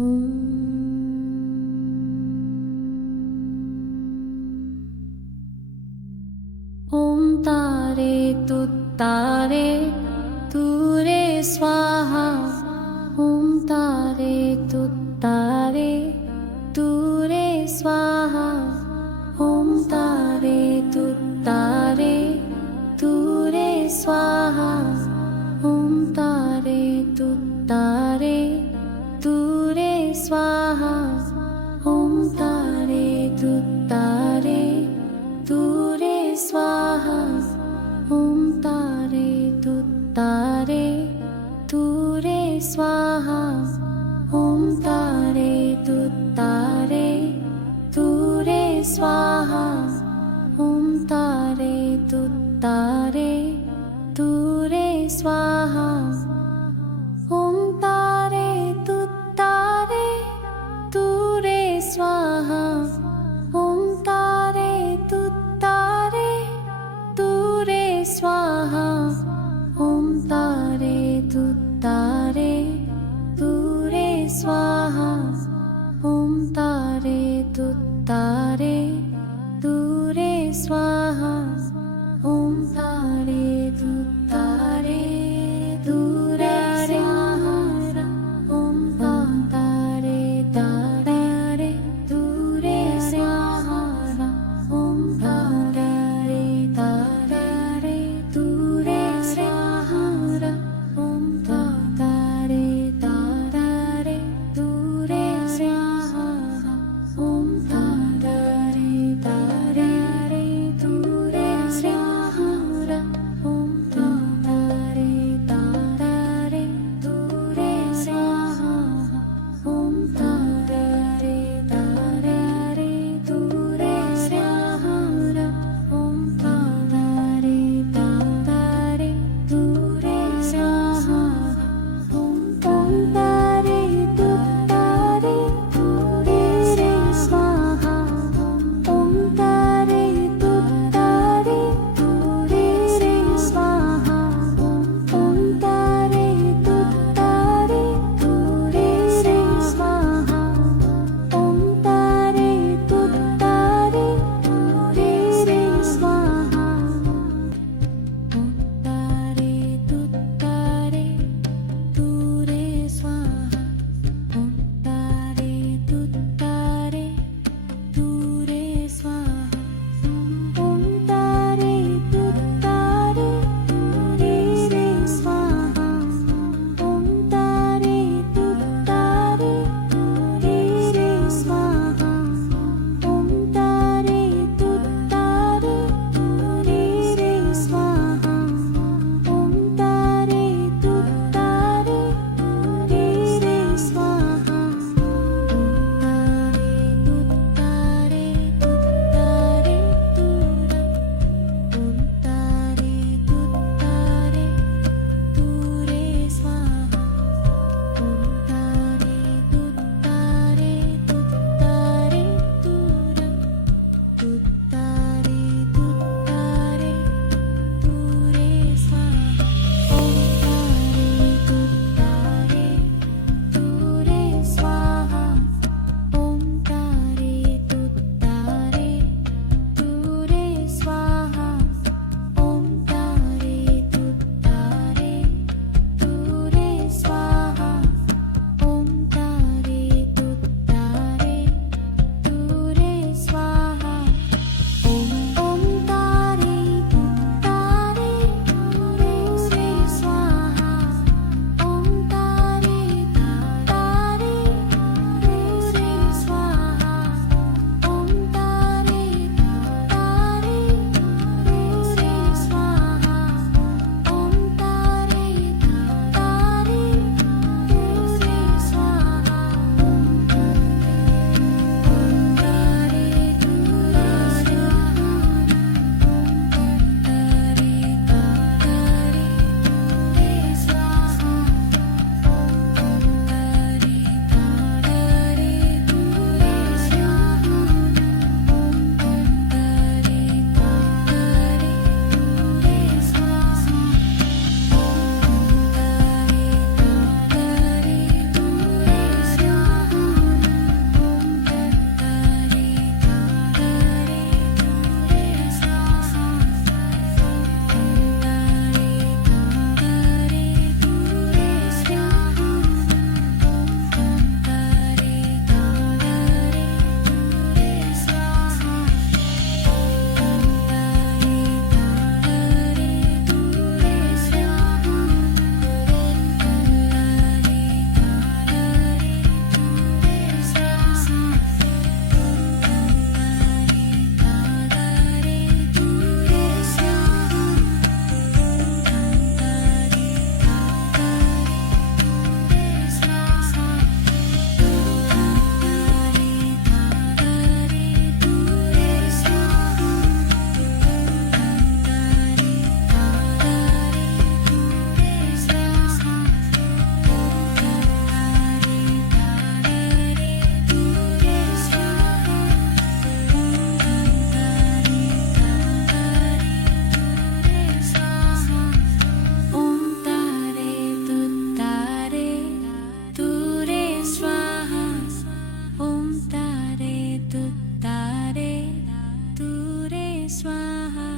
ॐ तारे तुत्तारे तूरे स्वाहा। ॐ तारे तुत्तारे तूरे स्वाहा। ॐ तारे तुत्तारे तूरे स्वाहा। ॐ तारे तुत्तारे तूरे स्वाहा। ॐ तारे तुत्तारे तूरे स्वाहा। ॐ तारे तुत्तारे तूरे स्वाहा। ॐ तारे तुत्तारे तूरे स्वाहा। ॐ तारे तुत्तारे तूरे स्वाहा। ॐ तारे तुत्तारे तूरे स्वाहा। ॐ तारे तुत्तारे तूरे स्वाहा। ॐ तारे तुत्तारे तूरे स्वाहा। ॐ तारे तुत्तारे तूरे स्वाहा। ॐ तारे तुत्तारे तूरे स्वाहा। ॐ तारे तारे तूरे स्वाहा। ॐ तारे तारे तूरे स्वाहा। ॐ तारे तारे तूरे स्वाहा। ॐ तारे स्वाहा